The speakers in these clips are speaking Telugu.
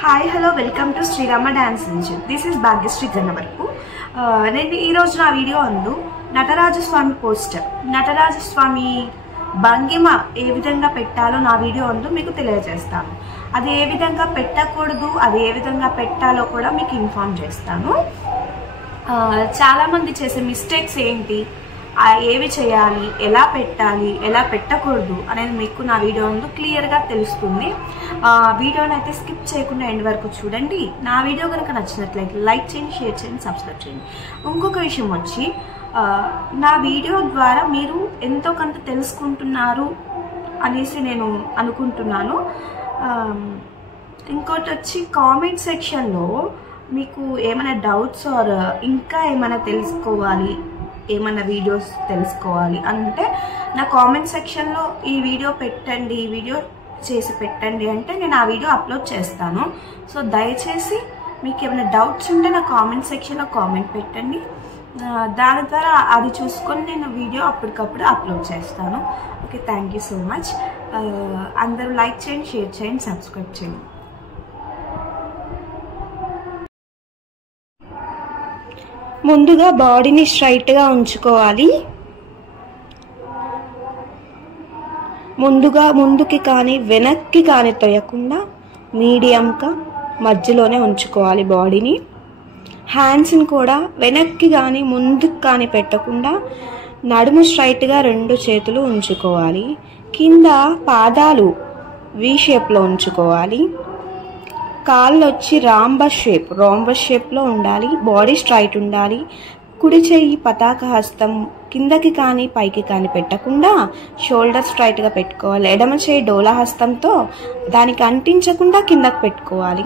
Hi hello welcome to Srirama dance engine. This is Bhagyashree Gannavarapu. నేను ఈరోజు నా వీడియో అందు నటరాజస్వామి పోస్టర్, నటరాజస్వామి భంగిమ ఏ విధంగా పెట్టాలో నా వీడియో అందు మీకు తెలియజేస్తాను. అది ఏ విధంగా పెట్టకూడదు, అది ఏ విధంగా పెట్టాలో కూడా మీకు ఇన్ఫార్మ్ చేస్తాను. చాలామంది చేసే మిస్టేక్స్ ఏంటి, ఏవి చేయాలి, ఎలా పెట్టాలి, ఎలా పెట్టకూడదు అనేది మీకు నా వీడియో అందు క్లియర్గా తెలుస్తుంది. వీడియోని అయితే స్కిప్ చేయకుండా ఎండ్ వరకు చూడండి. నా వీడియో కనుక నచ్చినట్లయితే లైక్ చేయండి, షేర్ చేయండి, సబ్స్క్రైబ్ చేయండి. ఇంకొక విషయం వచ్చి, నా వీడియో ద్వారా మీరు ఎంతో కొంత తెలుసుకుంటున్నారు అనేసి నేను అనుకుంటున్నాను. ఇంకోటి వచ్చి, కామెంట్ సెక్షన్లో మీకు ఏమైనా డౌట్స్ ఆర్ ఇంకా ఏమైనా తెలుసుకోవాలి, ఏమైనా వీడియోస్ తెలుసుకోవాలి అంటే నా కామెంట్ సెక్షన్లో ఈ వీడియో పెట్టండి, ఈ వీడియో చేసి పెట్టండి అంటే నేను ఆ వీడియో అప్లోడ్ చేస్తాను. సో దయచేసి మీకు ఏమైనా డౌట్స్ ఉంటే నా కామెంట్ సెక్షన్లో కామెంట్ పెట్టండి. దాని ద్వారా అది చూసుకొని నేను వీడియో అప్పటికప్పుడు అప్లోడ్ చేస్తాను. Okay, thank you so much. అందరూ లైక్ చేయండి, షేర్ చేయండి, సబ్స్క్రైబ్ చేయండి. ముందుగా బాడీని స్ట్రైట్గా ఉంచుకోవాలి. ముందుకి కానీ వెనక్కి కానీ తొయ్యకుండా మీడియంగా మధ్యలోనే ఉంచుకోవాలి బాడీని. హ్యాండ్స్ని కూడా వెనక్కి కానీ ముందుకు కానీ పెట్టకుండా నడుము స్ట్రైట్గా 2 చేతులు ఉంచుకోవాలి. కింద పాదాలు వి షేప్లో ఉంచుకోవాలి. కాళ్ళు వచ్చి రాంబస్ షేప్లో ఉండాలి. బాడీ స్ట్రైట్ ఉండాలి. కుడి చెయ్యి పతాక హస్తం కిందకి కానీ పైకి కానీ పెట్టకుండా షోల్డర్ స్ట్రైట్గా పెట్టుకోవాలి. ఎడమ చేయి డోలా హస్తంతో దానికి అంటించకుండా కిందకి పెట్టుకోవాలి.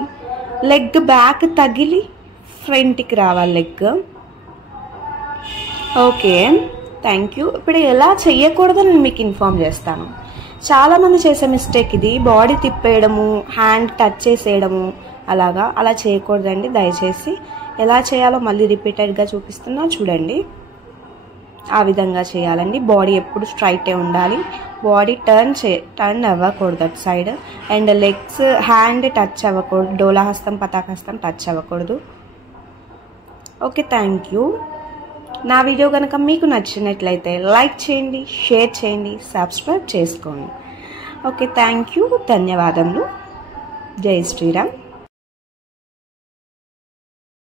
లెగ్ బ్యాక్ తగిలి ఫ్రంట్కి రావాలి లెగ్. Okay, thank you. ఇప్పుడు ఎలా చెయ్యకూడదో నేను మీకు ఇన్ఫార్మ్ చేస్తాను. చాలామంది చేసే మిస్టేక్ ఇది, బాడీ తిప్పేయడము, హ్యాండ్ టచ్ చేసేయడము. అలా చేయకూడదండి. దయచేసి ఎలా చేయాలో మళ్ళీ రిపీటెడ్గా చూపిస్తున్నా చూడండి. ఆ విధంగా చేయాలండి. బాడీ ఎప్పుడు స్ట్రైటే ఉండాలి. బాడీ టర్న్ అవ్వకూడదు అటు side. And legs, hand touch అవ్వకూడదు. డోలాహస్తం పతాకహస్తం టచ్ అవ్వకూడదు. Okay, thank you. నా వీడియో కనుక మీకు నచ్చినట్లయితే లైక్ చేయండి, షేర్ చేయండి, సబ్స్క్రైబ్ చేసుకోండి. Okay, thank you. ధన్యవాదములు. జై శ్రీరామ్.